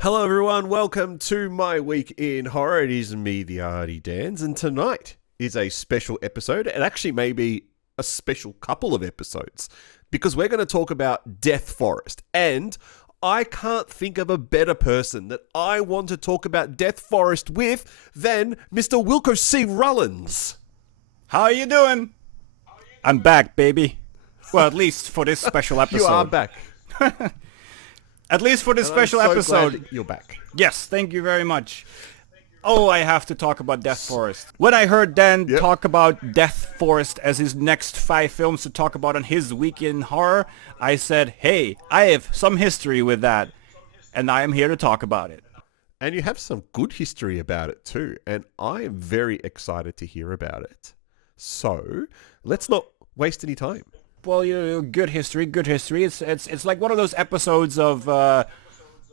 Hello everyone, welcome to my week in horror. It is me, the Artie Dans, and tonight is a special episode, and actually maybe a special couple of episodes, because we're going to talk about Death Forest, and I can't think of a better person that I want to talk about Death Forest with than Mr. Wilco C Rullens. How are you doing? I'm back, baby. Well, at least for this special episode. You are back. At least for this special I'm so episode. glad you're back. Yes, thank you very much. Oh, I have to talk about Death Forest. When I heard Dan talk about Death Forest as his next 5 films to talk about on his week in horror, I said, hey, I have some history with that, and I am here to talk about it. And you have some good history about it too, and I am very excited to hear about it. So, let's not waste any time. Well, good history. It's like one of those episodes of,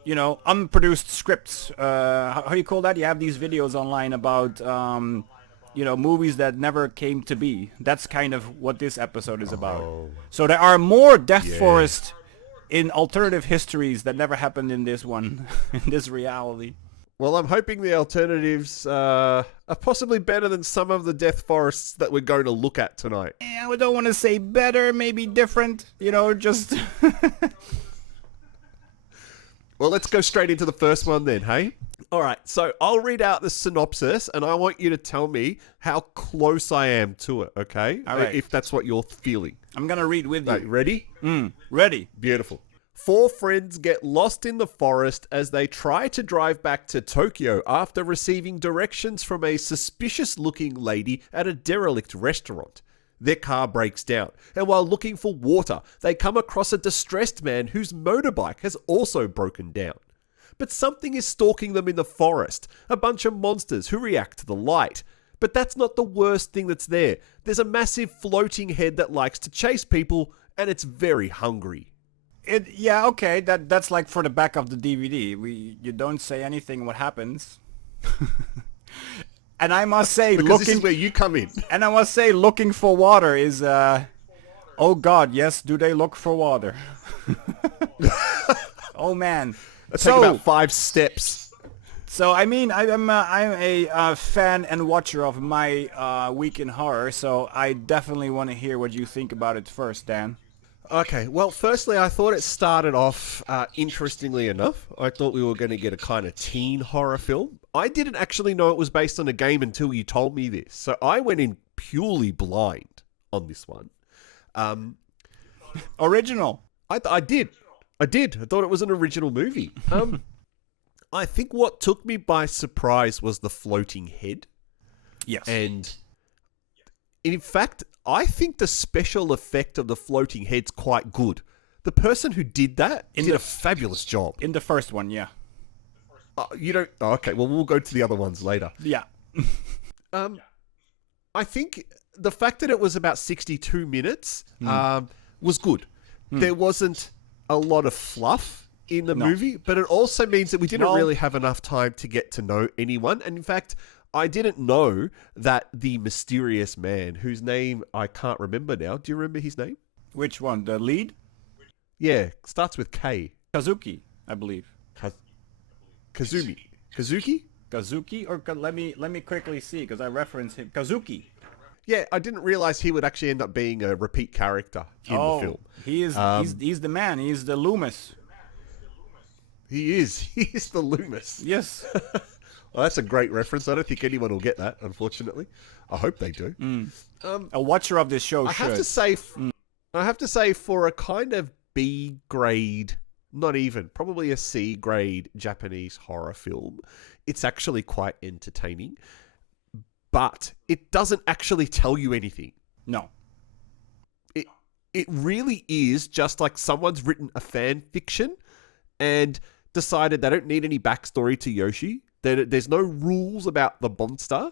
unproduced scripts. How do you call that? You have these videos online about, movies that never came to be. That's kind of what this episode is about. Oh. So there are more Death Forest in alternative histories that never happened in this one, in this reality. Well, I'm hoping the alternatives are possibly better than some of the Death Forests that we're going to look at tonight. Yeah, I don't want to say better, maybe different, just... Well, let's go straight into the first one then, hey? All right, so I'll read out the synopsis, and I want you to tell me how close I am to it, okay? All right. If that's what you're feeling. I'm going to read with you. Right, ready? Ready. Beautiful. 4 friends get lost in the forest as they try to drive back to Tokyo after receiving directions from a suspicious-looking lady at a derelict restaurant. Their car breaks down, and while looking for water, they come across a distressed man whose motorbike has also broken down. But something is stalking them in the forest, a bunch of monsters who react to the light. But that's not the worst thing that's there. There's a massive floating head that likes to chase people, and it's very hungry. Okay, that's like for the back of the DVD. You don't say anything what happens. And I must say, Because this is where you come in. And I must say, looking for water is, oh God, yes, do they look for water? Oh man. Take about 5 steps. So I mean, I'm a fan and watcher of my week in horror, so I definitely want to hear what you think about it first, Dan. Okay, well, firstly, I thought it started off interestingly enough. I thought we were going to get a kind of teen horror film. I didn't actually know it was based on a game until you told me this. So I went in purely blind on this one. Original. I did. I thought it was an original movie. I think what took me by surprise was the floating head. Yes. And in fact, I think the special effect of the floating head's quite good. The person who did that did a fabulous job. In the first one, yeah. You don't... Oh, okay, well, we'll go to the other ones later. Yeah. I think the fact that it was about 62 minutes was good. There wasn't a lot of fluff in the movie, but it also means that we didn't really have enough time to get to know anyone. And in fact... I didn't know that the mysterious man, whose name I can't remember now. Do you remember his name? Which one? The lead? Yeah, starts with K. Kazuki, I believe. Kazumi. Kazuki? Kazuki? Or let me quickly see, because I reference him. Kazuki. Yeah, I didn't realize he would actually end up being a repeat character in the film. He is. He's the man. He's the Loomis. He is. He is the Loomis. Yes. Well, that's a great reference. I don't think anyone will get that, unfortunately. I hope they do. A watcher of this show I have to say, for a kind of B grade, not even, probably a C grade Japanese horror film, it's actually quite entertaining. But it doesn't actually tell you anything. No. It really is just like someone's written a fan fiction and decided they don't need any backstory to Yoshi. There's no rules about the monster.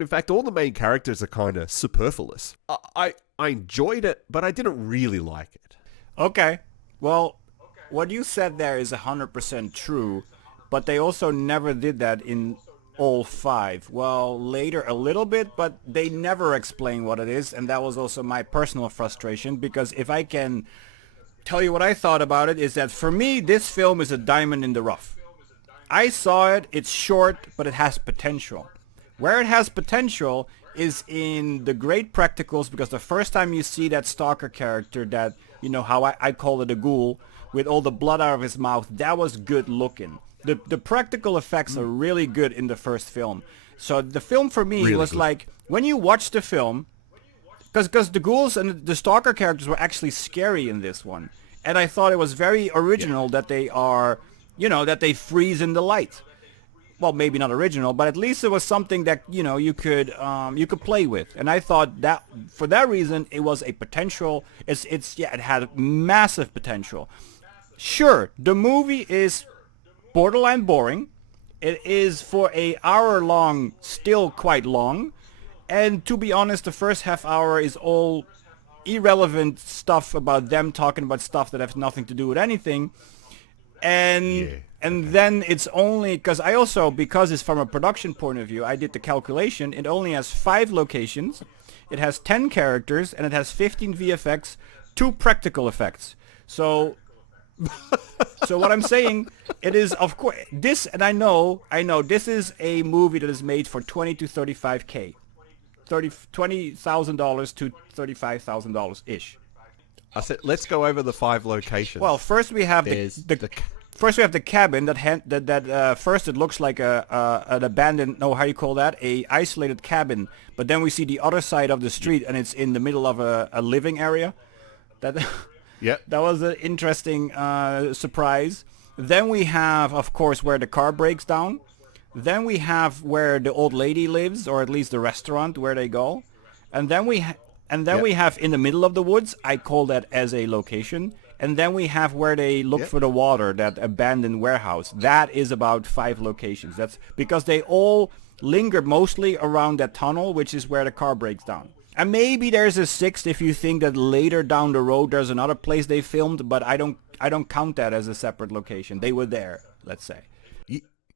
In fact, all the main characters are kind of superfluous. I enjoyed it, but I didn't really like it. Okay. Well, what you said there is 100% true, but they also never did that in all 5. Well, later a little bit, but they never explain what it is, and that was also my personal frustration, because if I can tell you what I thought about it, is that for me, this film is a diamond in the rough. I saw it. It's short, but it has potential. Where it has potential is in the great practicals, because the first time you see that stalker character, that, you know, how I call it a ghoul, with all the blood out of his mouth, that was good looking. The practical effects are really good in the first film. So the film for me Really was good. like, when you watch the film, because the ghouls and the stalker characters were actually scary in this one. And I thought it was very original that they are, you know, that they freeze in the light. Well, maybe not original, but at least it was something that, you know, you could play with. And I thought that for that reason it was a potential. It had massive potential. Sure, the movie is borderline boring. It is for an hour long, still quite long. And to be honest, the first half hour is all irrelevant stuff about them talking about stuff that has nothing to do with anything. And then it's only because it's from a production point of view, I did the calculation. It only has 5 locations. It has 10 characters, and it has 15 VFX, 2 practical effects. So what I'm saying, it is, of course, this, and I know this is a movie that is made for $20,000 to $35,000. $20,000 to $35,000 ish. I said, let's go over the 5 locations. Well, first we have first we have the cabin that first it looks like an abandoned, no, how you call that, a isolated cabin, but then we see the other side of the street and it's in the middle of a living area. That that was an interesting surprise. Then we have, of course, where the car breaks down. Then we have where the old lady lives, or at least the restaurant where they go. And then we have in the middle of the woods, I call that as a location. And then we have where they look for the water, that abandoned warehouse. That is about 5 locations. That's because they all linger mostly around that tunnel, which is where the car breaks down. And maybe there's a 6th if you think that later down the road there's another place they filmed, but I don't count that as a separate location. They were there, let's say.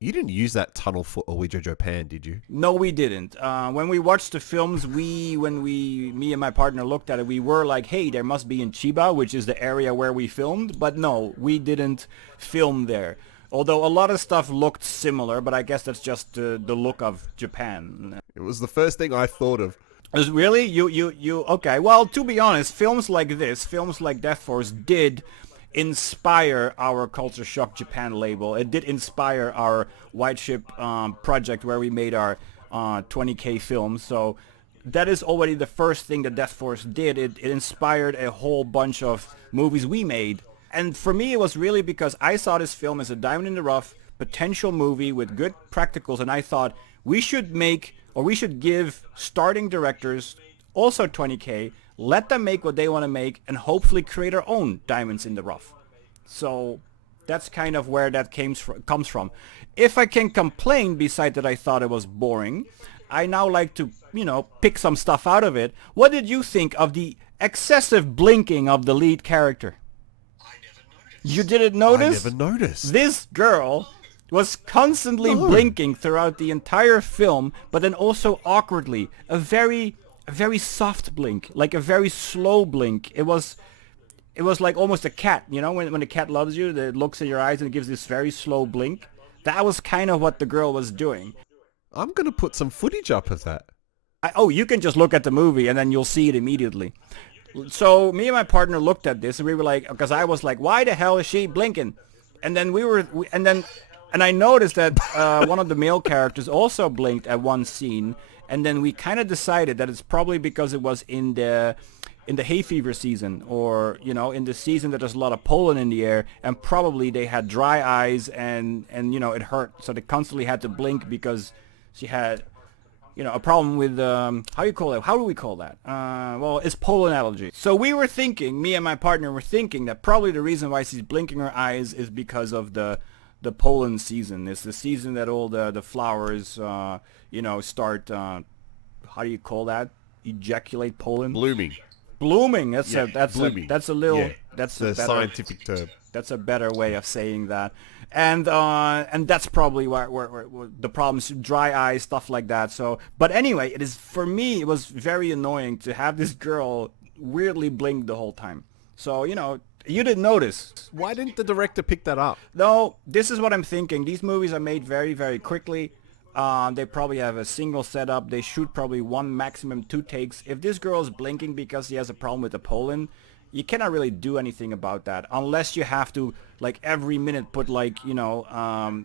You didn't use that tunnel for Ouija Japan, did you? No, we didn't. When we watched the films, me and my partner looked at it, we were like, hey, there must be in Chiba, which is the area where we filmed. But no, we didn't film there. Although a lot of stuff looked similar, but I guess that's just the look of Japan. It was the first thing I thought of. Really? You okay. Well, to be honest, films like this, films like Death Force did inspire our Culture Shock Japan label. It did inspire our White Ship project where we made our 20K films. So that is already the first thing that Death Force did. It inspired a whole bunch of movies we made. And for me, it was really because I saw this film as a diamond in the rough potential movie with good practicals, and I thought we should give starting directors also 20K, let them make what they want to make, and hopefully create their own diamonds in the rough. So that's kind of where that comes from. If I can complain, beside that I thought it was boring, I now like to, pick some stuff out of it. What did you think of the excessive blinking of the lead character? You didn't notice? I never noticed. This girl was constantly blinking throughout the entire film, but then also awkwardly. A very soft blink, like a very slow blink. It was like almost a cat, when a cat loves you, it looks in your eyes and it gives this very slow blink. That was kind of what the girl was doing. I'm going to put some footage up of that. You can just look at the movie and then you'll see it immediately. So me and my partner looked at this and we were like, because I was like, why the hell is she blinking? And then and I noticed that one of the male characters also blinked at one scene. And then we kind of decided that it's probably because it was in the hay fever season, or in the season that there's a lot of pollen in the air, and probably they had dry eyes and it hurt, so they constantly had to blink because she had a problem with how do we call that? Well, it's pollen allergy. So we were thinking, me and my partner were thinking that probably the reason why she's blinking her eyes is because of the pollen season. It's the season that all the flowers start how do you call that? Ejaculate pollen? Blooming. That's a scientific term. That's a better way of saying that. And that's probably where the problems, dry eyes, stuff like that. So, but anyway, for me it was very annoying to have this girl weirdly blink the whole time. So, You didn't notice. Why didn't the director pick that up? No, this is what I'm thinking. These movies are made very, very quickly. They probably have a single setup. They shoot probably 1, maximum 2 takes. If this girl is blinking because she has a problem with the pollen, you cannot really do anything about that unless you have to, like, every minute put, like, you know,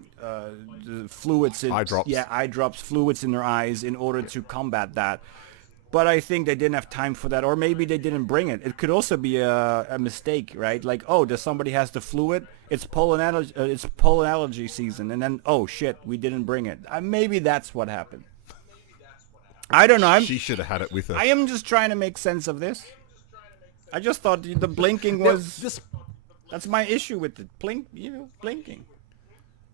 fluids in... Eye drops. Yeah, eye drops, fluids in their eyes in order to combat that. But I think they didn't have time for that, or maybe they didn't bring it. It could also be a mistake, right? Like, oh, does somebody has the fluid? It's pollen allergy season, and then, oh shit, we didn't bring it. Maybe that's what happened. I don't know. She should have had it with her. I am just trying to make sense of this. I just thought the blinking was that's my issue with it. Blinking.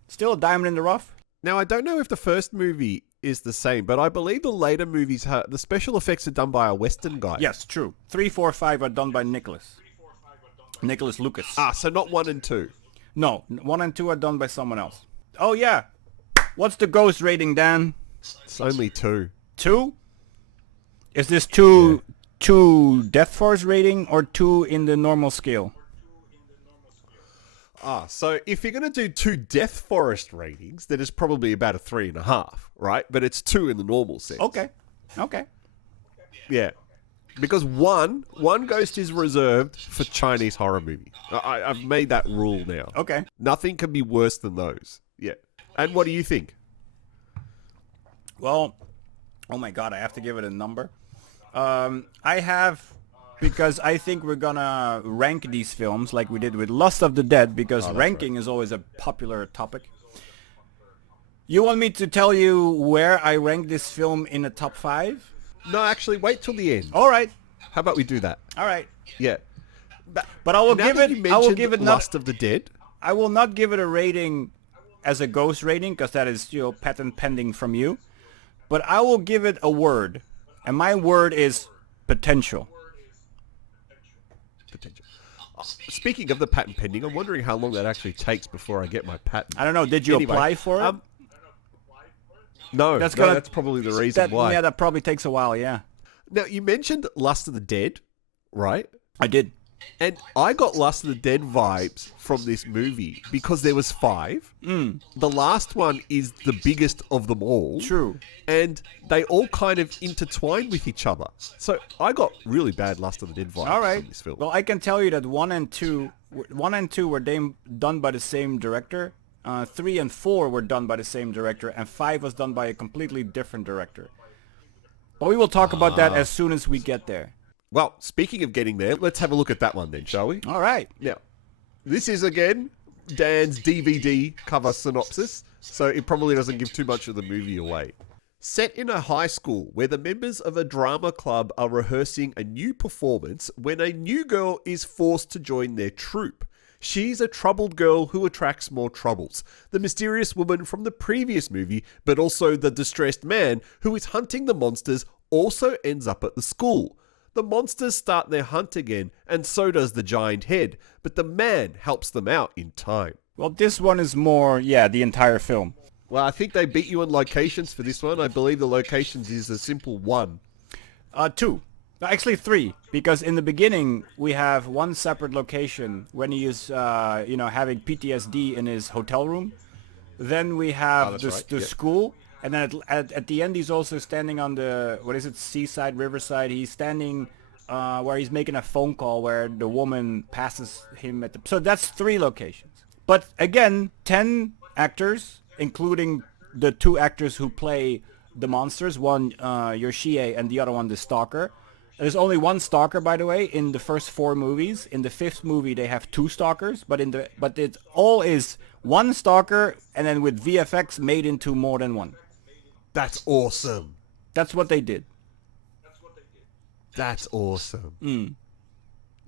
Still a diamond in the rough. Now, I don't know if the first movie is the same, but I believe the later movies, the special effects are done by a Western guy. Yes, true. 3, 4, 5 are done by Nicholas Lucas. So not 1 and 2. No, 1 and 2 are done by someone else. Oh yeah. What's the ghost rating, Dan? It's only 2. 2? Is this 2 Death Force rating or 2 in the normal scale? So if you're going to do 2 Death Forest ratings, then it's probably about a 3.5, right? But it's 2 in the normal sense. Okay. Yeah. Because one ghost is reserved for Chinese horror movies. I've made that rule now. Okay. Nothing can be worse than those. Yeah. And what do you think? Well, oh my god, I have to give it a number. I have... Because I think we're gonna rank these films like we did with Lust of the Dead, because ranking is always a popular topic. You want me to tell you where I rank this film in the top 5? No, actually, wait till the end. All right. How about we do that? All right. Yeah. But I will give it Lust of the Dead. I will not give it a rating as a ghost rating, because that is, you know, patent pending from you. But I will give it a word, and my word is potential. Speaking of the patent pending, I'm wondering how long that actually takes before I get my patent. I don't know. Did you apply for it? No, that's probably the reason why. Yeah, that probably takes a while, yeah. Now, you mentioned Lust of the Dead, right? I did. And I got Lust of the Dead vibes from this movie because there was 5. The last one is the biggest of them all. True. And they all kind of intertwine with each other. So I got really bad Lust of the Dead vibes from this film. Well, I can tell you that 1 and 2 were done by the same director. 3 and 4 were done by the same director, and 5 was done by a completely different director. But we will talk about that as soon as we get there. Well, speaking of getting there, let's have a look at that one then, shall we? All right. Now, this is, again, Dan's DVD cover synopsis, so it probably doesn't give too much of the movie away. Set in a high school where the members of a drama club are rehearsing a new performance when a new girl is forced to join their troupe. She's a troubled girl who attracts more troubles. The mysterious woman from the previous movie, but also the distressed man who is hunting the monsters, also ends up at the school. The monsters start their hunt again, and so does the giant head, but the man helps them out in time. Well, this one is more, the entire film. Well, I think they beat you in locations for this one. I believe the locations is a simple 1. 2. Actually 3, because in the beginning we have one separate location when he is, having PTSD in his hotel room. Then we have the school. And then at the end, he's also standing on the, seaside, riverside. He's standing where he's making a phone call where the woman passes him at the... So that's 3 locations. But again, 10 actors, including the 2 actors who play the monsters. One, Yoshie, and the other one, the stalker. There's only 1 stalker, by the way, in the first 4 movies. In the 5th movie, they have 2 stalkers, but it all is 1 stalker, and then with VFX made into more than 1. That's awesome. That's what they did. That's awesome.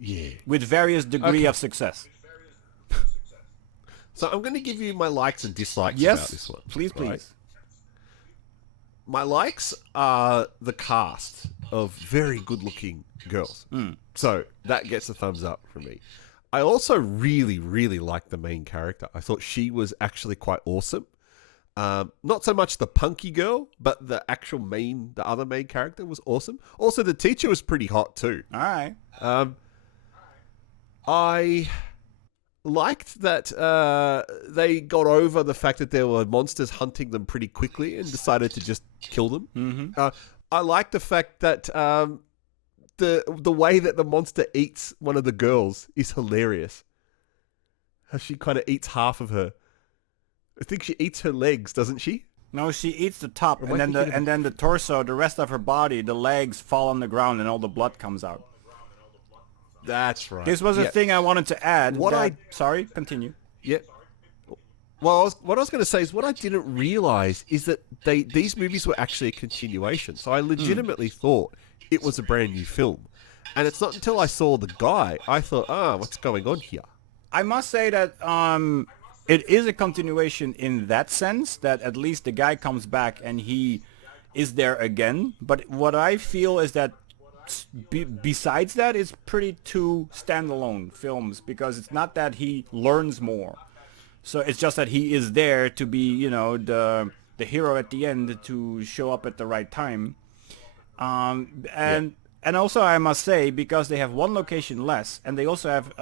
Yeah. With various degree of success. So I'm going to give you my likes and dislikes about this one. Please. My likes are the cast of very good-looking girls. So that gets a thumbs up from me. I also really, really like the main character. I thought she was actually quite awesome. Not so much the punky girl, but the other main character was awesome. Also, the teacher was pretty hot too. All right. I liked that they got over the fact that there were monsters hunting them pretty quickly and decided to just kill them. Mm-hmm. I like the fact that the way that the monster eats one of the girls is hilarious. How she kind of eats half of her. I think she eats her legs, doesn't she? No, she eats the top, Am and I then thinking of- then the torso, the rest of her body, the legs fall on the ground, and all the blood comes out. That's right. This was a Yeah. thing I wanted to add. What Sorry, continue. Yeah. Well, what I was going to say is what I didn't realize is that these movies were actually a continuation. So I legitimately thought it was a brand new film. And it's not until I saw the guy, I thought, what's going on here? I must say that it is a continuation in that sense, that at least the guy comes back and he is there again. But what I feel is that besides that, it's pretty two standalone films, because it's not that he learns more. So it's just that he is there to be, you know, the hero at the end, to show up at the right time. And also I must say, because they have one location less, and they also have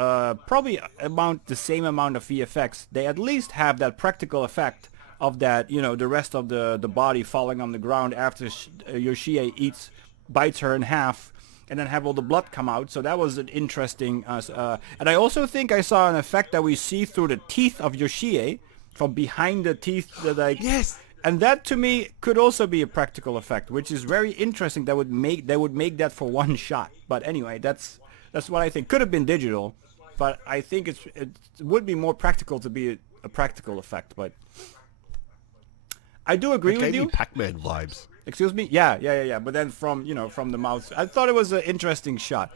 probably the same amount of VFX, they at least have that practical effect of that, you know, the rest of the body falling on the ground after Yoshie bites her in half, and then have all the blood come out. So that was an interesting... and I also think I saw an effect that we see through the teeth of Yoshie, from behind the teeth, Yes! And that to me could also be a practical effect, which is very interesting. That would make that for one shot. But anyway, that's what I think. Could have been digital, but I think it would be more practical to be a practical effect. But I do agree with Gave you. me Pac-Man vibes. Excuse me? Yeah. But then from the mouth, I thought it was an interesting shot.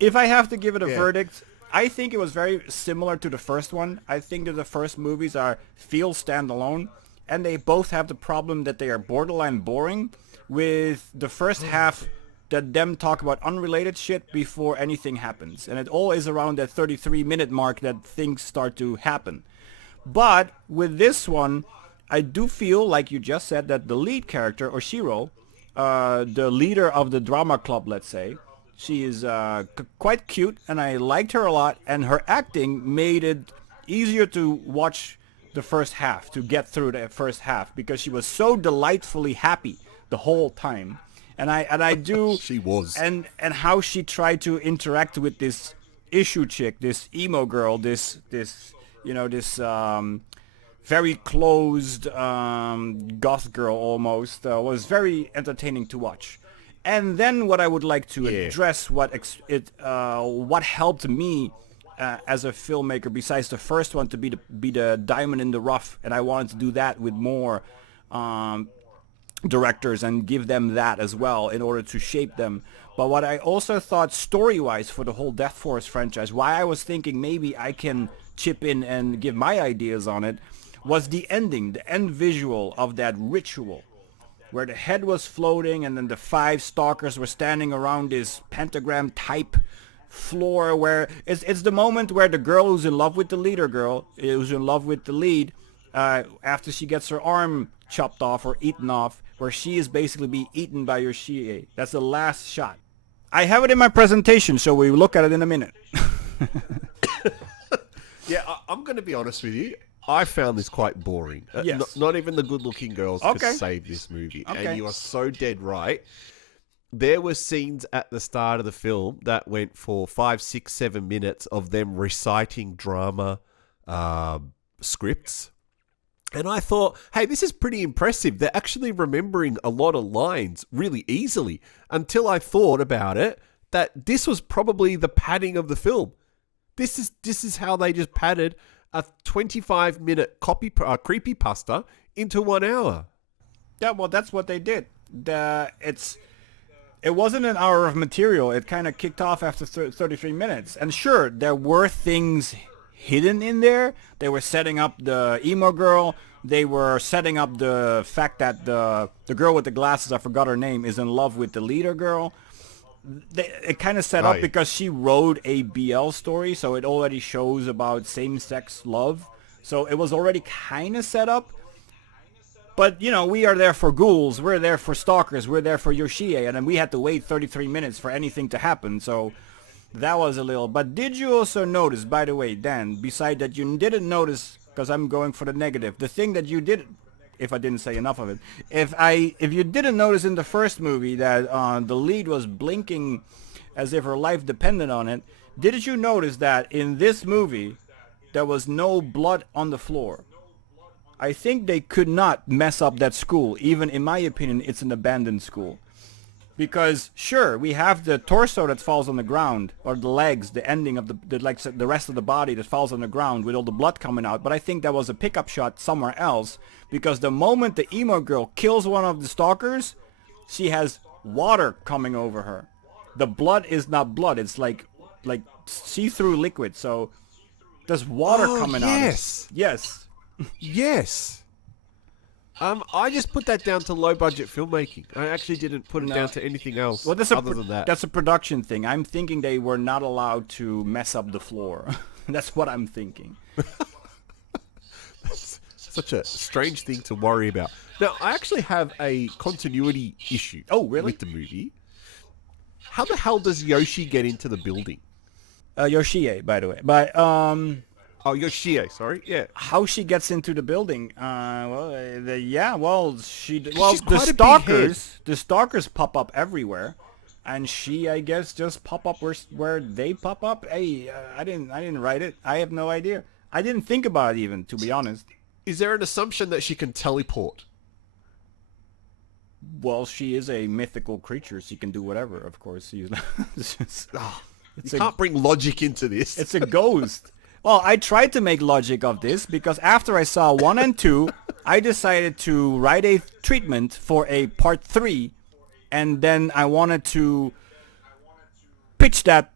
If I have to give it a verdict, I think it was very similar to the first one. I think that the first movies feel standalone, and they both have the problem that they are borderline boring, with the first half that them talk about unrelated shit before anything happens. And it all is around that 33-minute mark that things start to happen. But with this one, I do feel, like you just said, that the lead character, Oshiro, the leader of the drama club, let's say, she is quite cute, and I liked her a lot, and her acting made it easier to watch the first half, to get through the first half, because she was so delightfully happy the whole time. And I do... She was. And how she tried to interact with this issue chick, this emo girl, this very closed goth girl almost, was very entertaining to watch. And then what I would like to address, what helped me as a filmmaker, besides the first one to be the diamond in the rough, and I wanted to do that with more directors and give them that as well in order to shape them. But what I also thought story-wise for the whole Death Force franchise, why I was thinking maybe I can chip in and give my ideas on it, was the ending, the end visual of that ritual, where the head was floating and then the 5 stalkers were standing around this pentagram type floor, where it's the moment where the girl who's in love with the leader girl, who's in love with the lead, after she gets her arm chopped off or eaten off, where she is basically being eaten by Yoshie. That's the last shot. I have it in my presentation, so we will look at it in a minute. Yeah, I'm going to be honest with you. I found this quite boring. Yes. Not even the good-looking girls could save this movie. Okay. And you are so dead right. There were scenes at the start of the film that went for 5, 6, 7 minutes of them reciting drama scripts. And I thought, hey, this is pretty impressive. They're actually remembering a lot of lines really easily, until I thought about it, that this was probably the padding of the film. This is how they just padded a 25-minute creepypasta into 1 hour. Yeah, well, that's what they did. It wasn't an hour of material. It kind of kicked off after 33 minutes. And sure, there were things hidden in there. They were setting up the emo girl. They were setting up the fact that the girl with the glasses, I forgot her name, is in love with the leader girl. It kind of set up because she wrote a BL story, so it already shows about same-sex love. So it was already kind of set up. But, you know, we are there for ghouls, we're there for stalkers, we're there for Yoshie, and then we had to wait 33 minutes for anything to happen. So That was a little. But did you also notice, by the way, Dan, beside that you didn't notice, because I'm going for the negative, the thing that you did, if I didn't say enough of it, if you didn't notice in the first movie that the lead was blinking as if her life depended on it, did you notice that in this movie there was no blood on the floor? I think they could not mess up that school. Even in my opinion, it's an abandoned school. Because sure, we have the torso that falls on the ground, or the legs, the ending of the rest of the body that falls on the ground with all the blood coming out. But I think that was a pickup shot somewhere else, because the moment the emo girl kills one of the stalkers, she has water coming over her. The blood is not blood; it's like see-through liquid. So there's water coming out. Yes. Yes. Yes. I just put that down to low-budget filmmaking. I actually didn't put it down to anything else other than that. That's a production thing. I'm thinking they were not allowed to mess up the floor. That's what I'm thinking. That's such a strange thing to worry about. Now, I actually have a continuity issue with the movie. How the hell does Yoshi get into the building? Yoshie, by the way. But Oh, Yoshie, sorry. Yeah. how she gets into the building? The stalkers pop up everywhere, and she, I guess, just pop up where they pop up. Hey, I didn't write it. I have no idea. I didn't think about it even, to be honest. Is there an assumption that she can teleport? Well, she is a mythical creature. She can do whatever, of course. You can't bring logic into this. It's a ghost. Well, I tried to make logic of this because after I saw 1 and 2, I decided to write a treatment for a part 3, and then I wanted to pitch that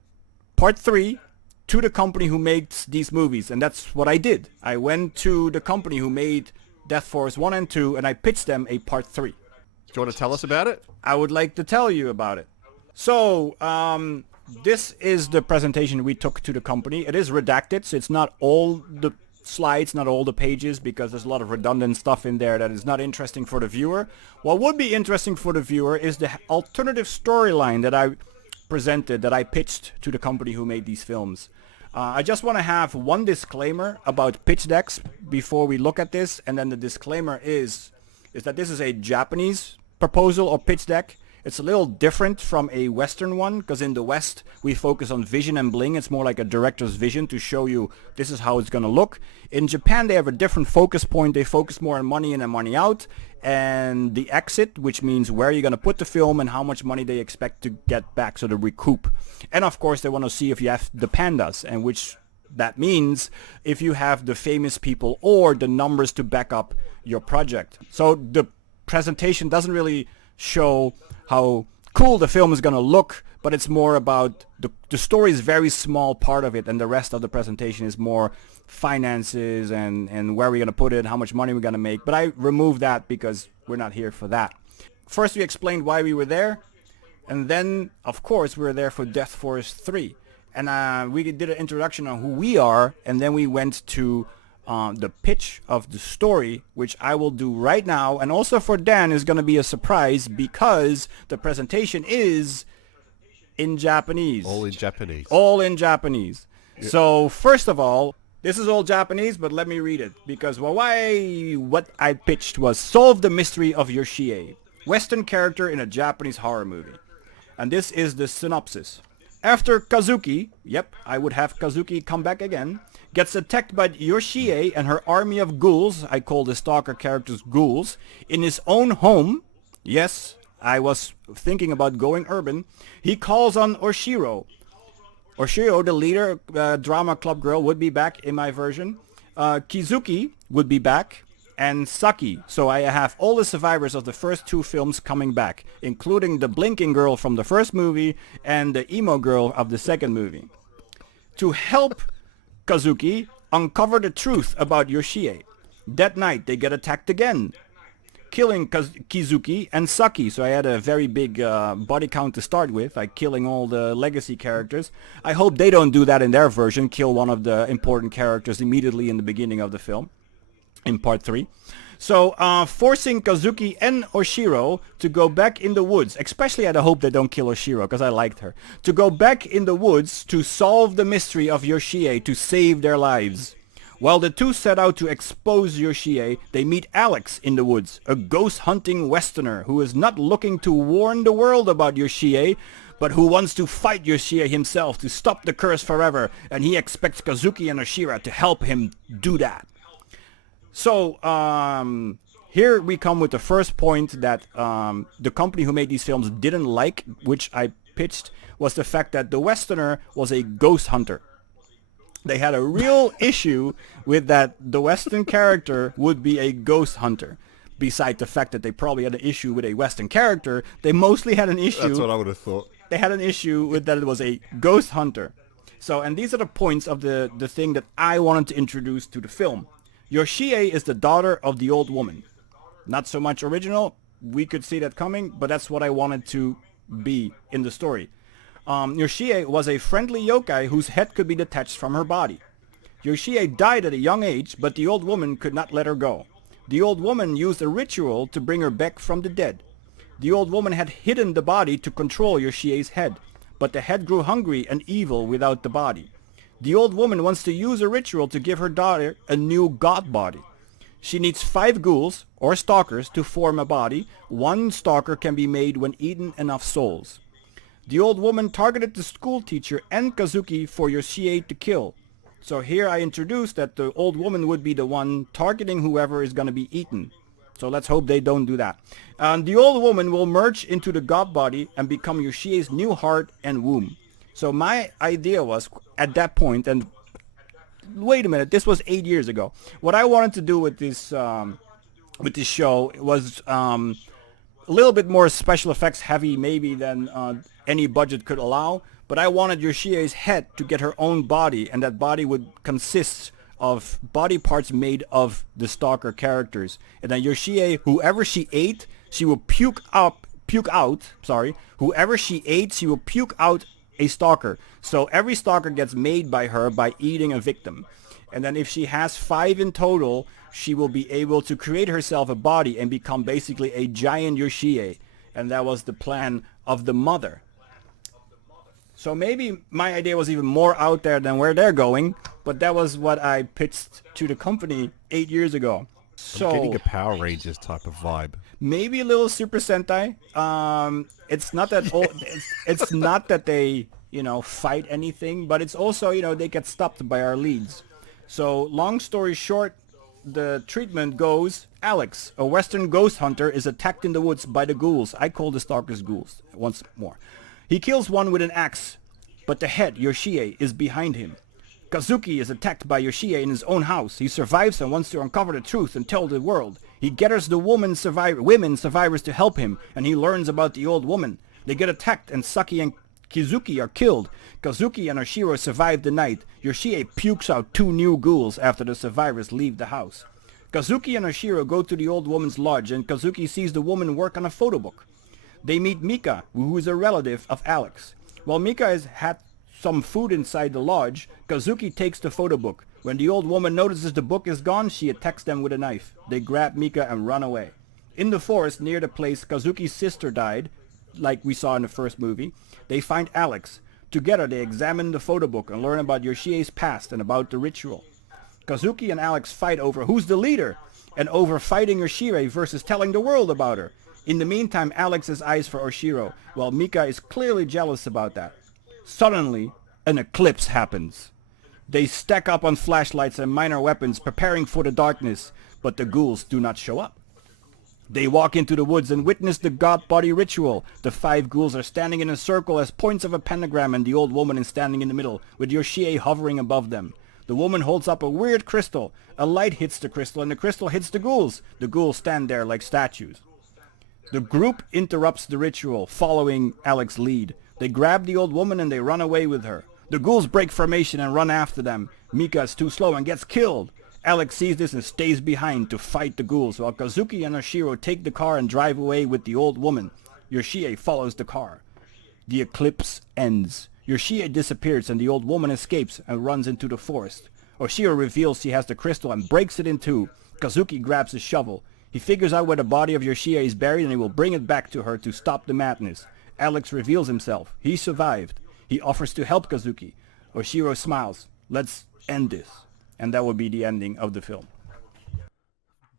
part 3 to the company who makes these movies, and that's what I did. I went to the company who made Death Force 1 and 2, and I pitched them a part 3. Do you want to tell us about it? I would like to tell you about it. So, this is the presentation we took to the company. It is redacted, so it's not all the slides, not all the pages, because there's a lot of redundant stuff in there that is not interesting for the viewer. What would be interesting for the viewer is the alternative storyline that I presented, that I pitched to the company who made these films. I just want to have one disclaimer about pitch decks before we look at this, and then the disclaimer is that this is a Japanese proposal or pitch deck. It's a little different from a Western one, because in the West we focus on vision and bling. It's more like a director's vision to show you this is how it's going to look. In Japan they have a different focus point. They focus more on money in and money out, and the exit, which means where you're going to put the film and how much money they expect to get back, so to recoup. And of course they want to see if you have the pandas, and which that means if you have the famous people or the numbers to back up your project. So the presentation doesn't really show how cool the film is going to look, but it's more about the story is very small part of it, and the rest of the presentation is more finances and where we're going to put it, how much money we're going to make. But I removed that because we're not here for that. First we explained why we were there, and then of course we were there for Death Force 3. And we did an introduction on who we are, and then we went to the pitch of the story, which I will do right now. And also for Dan is going to be a surprise because the presentation is in Japanese. All in Japanese. All in Japanese. Yeah. So first of all, this is all Japanese, but let me read it. Because what I pitched was solve the mystery of Yoshie, Western character in a Japanese horror movie. And this is the synopsis. After Kazuki, yep, I would have Kazuki come back again, gets attacked by Yoshie and her army of ghouls, I call the stalker characters ghouls, in his own home. Yes, I was thinking about going urban. He calls on Oshiro. Oshiro, the leader, drama club girl, would be back in my version. Kizuki would be back. And Saki. So I have all the survivors of the first 2 films coming back, including the blinking girl from the first movie and the emo girl of the second movie, to help Kazuki uncover the truth about Yoshie. That night they get attacked again, killing Kizuki and Saki. So I had a very big body count to start with, like killing all the legacy characters. I hope they don't do that in their version, kill one of the important characters immediately in the beginning of the film. In part 3. So forcing Kazuki and Oshiro to go back in the woods, especially I hope they don't kill Oshiro because I liked her, to go back in the woods to solve the mystery of Yoshie to save their lives. While the two set out to expose Yoshie, they meet Alex in the woods, a ghost-hunting Westerner who is not looking to warn the world about Yoshie, but who wants to fight Yoshie himself to stop the curse forever, and he expects Kazuki and Oshiro to help him do that. So, here we come with the first point that the company who made these films didn't like, which I pitched, was the fact that the Westerner was a ghost hunter. They had a real issue with that the Western character would be a ghost hunter. Besides the fact that they probably had an issue with a Western character, they mostly had an issue... That's what I would have thought. They had an issue with that it was a ghost hunter. So, and these are the points of the thing that I wanted to introduce to the film. Yoshie is the daughter of the old woman. Not so much original. We could see that coming, but that's what I wanted to be in the story. Yoshie was a friendly yokai whose head could be detached from her body. Yoshie died at a young age, but the old woman could not let her go. The old woman used a ritual to bring her back from the dead. The old woman had hidden the body to control Yoshie's head, but the head grew hungry and evil without the body. The old woman wants to use a ritual to give her daughter a new god body. She needs 5 ghouls, or stalkers, to form a body. 1 stalker can be made when eaten enough souls. The old woman targeted the school teacher and Kazuki for Yoshie to kill. So here I introduced that the old woman would be the one targeting whoever is going to be eaten. So let's hope they don't do that. The old woman will merge into the god body and become Yoshie's new heart and womb. So my idea was, at that point, and wait a minute, this was 8 years ago. What I wanted to do with this show was a little bit more special effects heavy maybe than any budget could allow, but I wanted Yoshie's head to get her own body, and that body would consist of body parts made of the stalker characters. And then Yoshie, whoever she ate, she will puke out. Whoever she ate, she will puke out a stalker. So every stalker gets made by her by eating a victim. And then if she has 5 in total, she will be able to create herself a body and become basically a giant Yoshie. And that was the plan of the mother. So maybe my idea was even more out there than where they're going, but that was what I pitched to the company 8 years ago. So I'm getting a Power Rangers type of vibe. Maybe a little Super Sentai. It's not that it's not that they, fight anything, but it's also, they get stopped by our leads. So long story short, the treatment goes, Alex, a Western ghost hunter, is attacked in the woods by the ghouls. I call the stalkers ghouls once more. He kills one with an axe, but the head, Yoshie, is behind him. Kazuki is attacked by Yoshie in his own house. He survives and wants to uncover the truth and tell the world. He gathers the women survivors to help him, and he learns about the old woman. They get attacked, and Saki and Kizuki are killed. Kazuki and Oshiro survive the night. Yoshie pukes out 2 new ghouls after the survivors leave the house. Kazuki and Oshiro go to the old woman's lodge, and Kazuki sees the woman work on a photo book. They meet Mika, who is a relative of Alex. While Mika has had some food inside the lodge, Kazuki takes the photo book. When the old woman notices the book is gone, she attacks them with a knife. They grab Mika and run away. In the forest near the place Kazuki's sister died, like we saw in the first movie, they find Alex. Together they examine the photo book and learn about Yoshie's past and about the ritual. Kazuki and Alex fight over who's the leader, and over fighting Yoshie versus telling the world about her. In the meantime, Alex has eyes for Oshiro, while Mika is clearly jealous about that. Suddenly, an eclipse happens. They stack up on flashlights and minor weapons, preparing for the darkness, but the ghouls do not show up. They walk into the woods and witness the god body ritual. The 5 ghouls are standing in a circle as points of a pentagram, and the old woman is standing in the middle, with Yoshie hovering above them. The woman holds up a weird crystal. A light hits the crystal, and the crystal hits the ghouls. The ghouls stand there like statues. The group interrupts the ritual, following Alex's lead. They grab the old woman and they run away with her. The ghouls break formation and run after them. Mika is too slow and gets killed. Alex sees this and stays behind to fight the ghouls, while Kazuki and Oshiro take the car and drive away with the old woman. Yoshie follows the car. The eclipse ends. Yoshie disappears and the old woman escapes and runs into the forest. Oshiro reveals she has the crystal and breaks it in two. Kazuki grabs his shovel. He figures out where the body of Yoshie is buried and he will bring it back to her to stop the madness. Alex reveals himself. He survived. He offers to help Kazuki. Oshiro smiles. Let's end this. And that will be the ending of the film.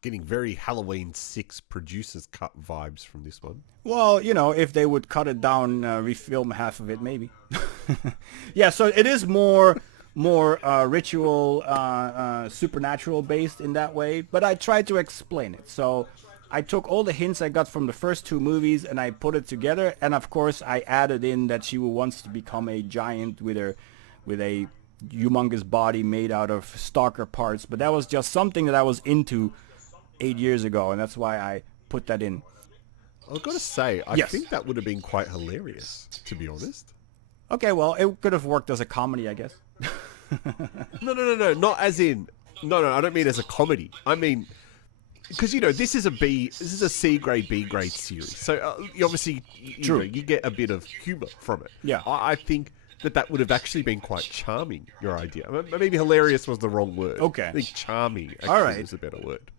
Getting very Halloween 6 producer's cut vibes from this one. Well, you know, if they would cut it down, refilm half of it, maybe. Yeah, so it is more ritual, supernatural based in that way, but I tried to explain it. So I took all the hints I got from the first 2 movies and I put it together, and of course I added in that she wants to become a giant with a humongous body made out of stalker parts, but that was just something that I was into 8 years ago, and that's why I put that in. I've got to say, I Yes. think that would have been quite hilarious, to be honest. Okay, well, it could have worked as a comedy, I guess. No, not as in... No, I don't mean as a comedy. I mean... Because, you know, this is a C grade, B grade series. So, you obviously, you know, you get a bit of humour from it. Yeah. I think that would have actually been quite charming, your idea. Maybe hilarious was the wrong word. Okay. I think charming actually All right. was a better word.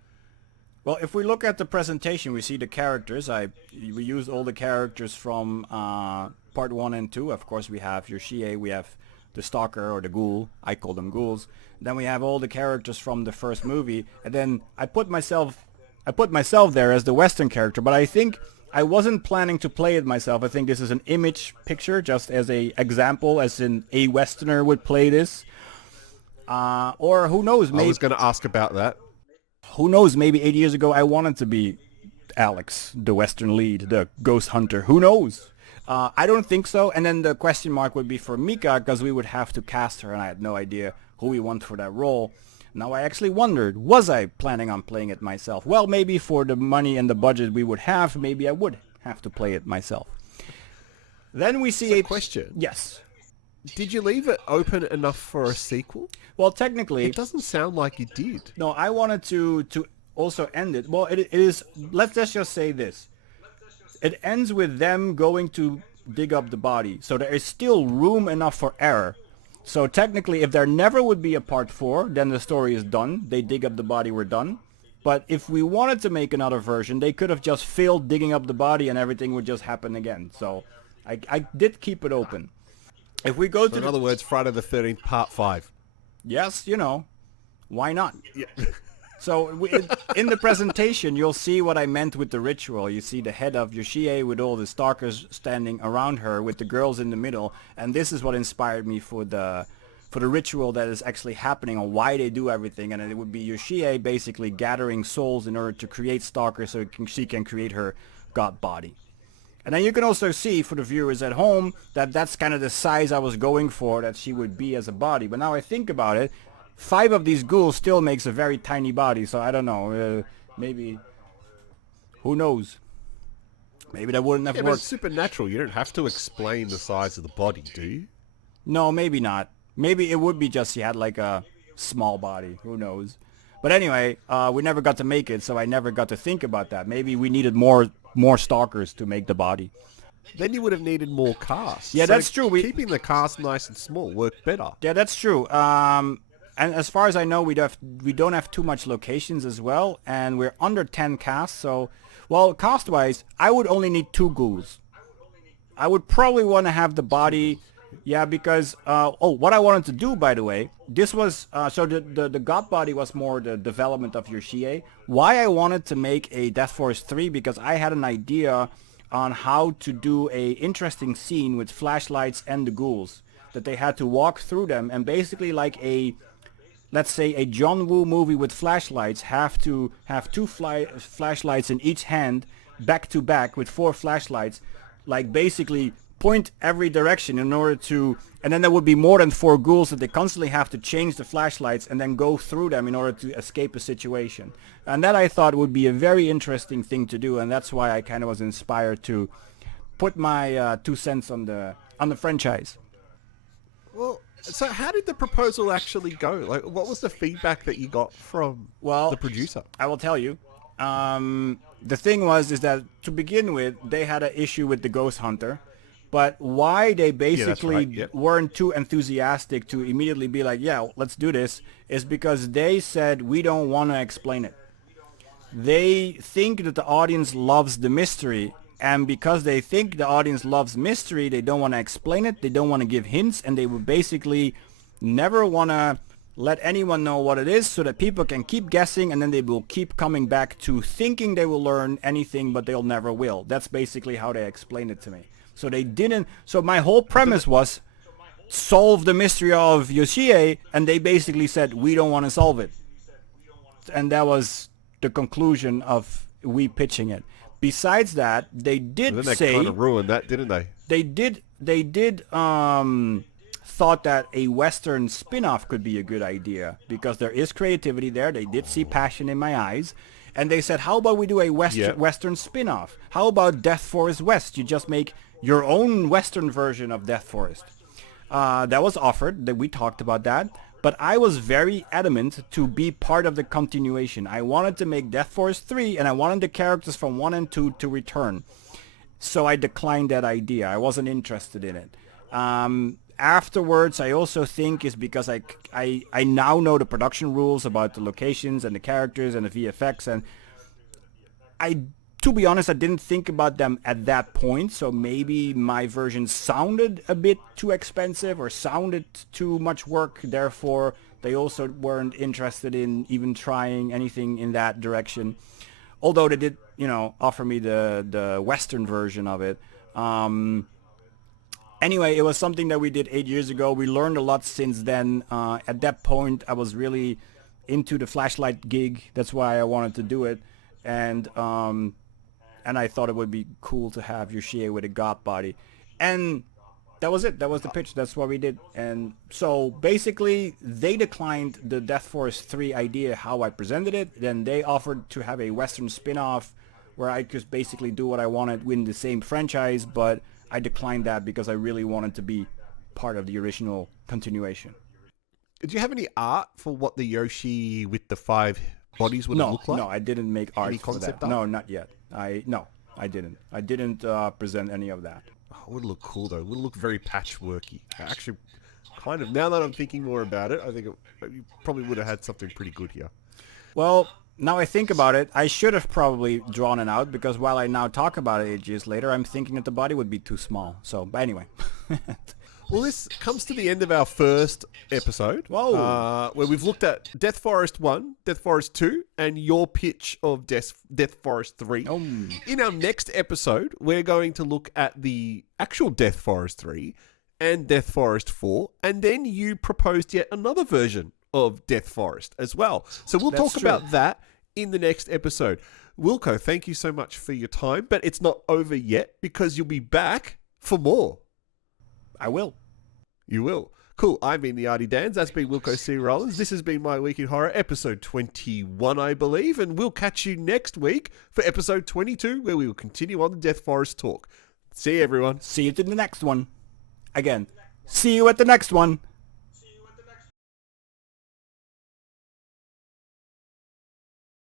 Well, if we look at the presentation, we see the characters. We used all the characters from part 1 and 2. Of course, we have Yoshie, we have the stalker or the ghoul. I call them ghouls. Then we have all the characters from the first movie, and then I put myself there as the Western character. But I think I wasn't planning to play it myself. I think this is an image picture, just as a example, as in a Westerner would play this. Or who knows? Maybe I was going to ask about that. who knows, maybe 8 years ago I wanted to be Alex, the Western lead, the ghost hunter. Who knows? I don't think so. And then the question mark would be for Mika, because we would have to cast her, and I had no idea who we want for that role. Now I actually wondered, was I planning on playing it myself? Well, maybe for the money and the budget we would have, maybe I would have to play it myself. Then we see a question. Yes. Did you leave it open enough for a sequel? Well, technically... It doesn't sound like you did. No, I wanted to also end it. Well, it is... Let's just say this. It ends with them going to dig up the body. So there is still room enough for error. So technically, if there never would be a part 4, then the story is done. They dig up the body, we're done. But if we wanted to make another version, they could have just failed digging up the body and everything would just happen again. So I did keep it open. If we go to... In other words, Friday the 13th, part 5. Yes, you know, why not? Yeah. So in the presentation, you'll see what I meant with the ritual. You see the head of Yoshie with all the stalkers standing around her with the girls in the middle. And this is what inspired me for the ritual that is actually happening and why they do everything. And it would be Yoshie basically gathering souls in order to create stalkers so she can create her god body. And then you can also see for the viewers at home that that's kind of the size I was going for, that she would be as a body. But now I think about it, 5 of these ghouls still makes a very tiny body. So I don't know, maybe, who knows? Maybe that wouldn't have Yeah, but worked. it's supernatural. You don't have to explain the size of the body, do you? No, maybe not. Maybe it would be just she had like a small body. Who knows? But anyway, we never got to make it, so I never got to think about that. Maybe we needed more stalkers to make the body. Then you would have needed more cast. Yeah, So that's true. Keeping the cast nice and small worked better. Yeah, that's true. And as far as I know, we don't have too much locations as well, and we're under 10 casts. So, well, cast-wise, I would only need 2 ghouls. I would probably want to have the body, yeah, because what I wanted to do, by the way, this was so the god body was more the development of Yoshie. Why I wanted to make a Death Force 3, because I had an idea on how to do a interesting scene with flashlights and the ghouls, that they had to walk through them, and basically like a, let's say a John Woo movie with flashlights, have to have 2 flashlights in each hand, back to back with 4 flashlights, like basically point every direction in order to, and then there would be more than 4 ghouls that they constantly have to change the flashlights and then go through them in order to escape a situation. And that I thought would be a very interesting thing to do, and that's why I kind of was inspired to put my 2 cents on the franchise. Well, so how did the proposal actually go? Like, what was the feedback that you got from the producer? I will tell you. The thing is that to begin with, they had an issue with the Ghost Hunter. But why they basically weren't too enthusiastic to immediately be like, yeah, let's do this, is because they said, we don't want to explain it. They think that the audience loves the mystery, and because they think the audience loves mystery, they don't want to explain it, they don't want to give hints, and they would basically never want to let anyone know what it is so that people can keep guessing, and then they will keep coming back to thinking they will learn anything, but they'll never will. That's basically how they explained it to me. So they didn't, so my whole premise was solve the mystery of Yoshie, and they basically said, we don't want to solve it. And that was the conclusion of we pitching it. Besides that, they did then they say... kind of ruined that, didn't they? They did thought that a Western spin-off could be a good idea because there is creativity there. They did see passion in my eyes. And they said, how about we do a Western spin-off? How about Death Forest West? You just make your own Western version of Death Forest. That was offered. That we talked about that. But I was very adamant to be part of the continuation. I wanted to make Death Force 3, and I wanted the characters from 1 and 2 to return. So I declined that idea. I wasn't interested in it. Afterwards, I also think is because I now know the production rules about the locations and the characters and the VFX, and to be honest, I didn't think about them at that point, so maybe my version sounded a bit too expensive or sounded too much work, therefore they also weren't interested in even trying anything in that direction. Although they did, offer me the Western version of it. Anyway, it was something that we did 8 years ago. We learned a lot since then. At that point, I was really into the flashlight gig. That's why I wanted to do it. And I thought it would be cool to have Yoshie with a god body. And that was it. That was the pitch. That's what we did. And so basically, they declined the Death Force 3 idea, how I presented it. Then they offered to have a Western spin-off where I could basically do what I wanted within the same franchise. But I declined that because I really wanted to be part of the original continuation. Did you have any art for what the Yoshi with the 5 bodies would look like? No, I didn't make art for that. Art? No, not yet. I didn't. I didn't present any of that. Oh, it would look cool though. It would look very patchworky. Actually, kind of. Now that I'm thinking more about it, I think you probably would have had something pretty good here. Well, now I think about it, I should have probably drawn it out because while I now talk about it 8 years later, I'm thinking that the body would be too small. So, but anyway. Well, this comes to the end of our first episode. Whoa. Where we've looked at Death Forest 1, Death Forest 2, and your pitch of Death Forest 3. In our next episode, we're going to look at the actual Death Forest 3 and Death Forest 4, and then you proposed yet another version of Death Forest as well. So we'll talk about that in the next episode. Wilco, thank you so much for your time, but it's not over yet because you'll be back for more. I will. You will. Cool. I've been the Artie Dans. That's been Wilco C Rullens. This has been My Week in Horror, episode 21, I believe. And we'll catch you next week for episode 22, where we will continue on the Death Forest talk. See you, everyone. See you in the next one. Again, see you at the next one.